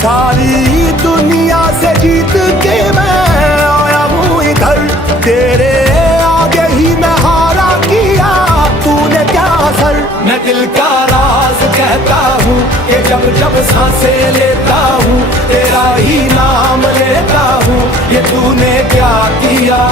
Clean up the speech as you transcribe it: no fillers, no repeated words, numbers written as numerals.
सारी दुनिया से जीत के मैं आया हूँ इधर, तेरे आगे ही मैं हारा किया, तूने क्या असर। मैं दिल का राज कहता हूँ कि जब जब सांसें लेता हूँ तेरा ही नाम लेता हूँ, ये तूने क्या किया।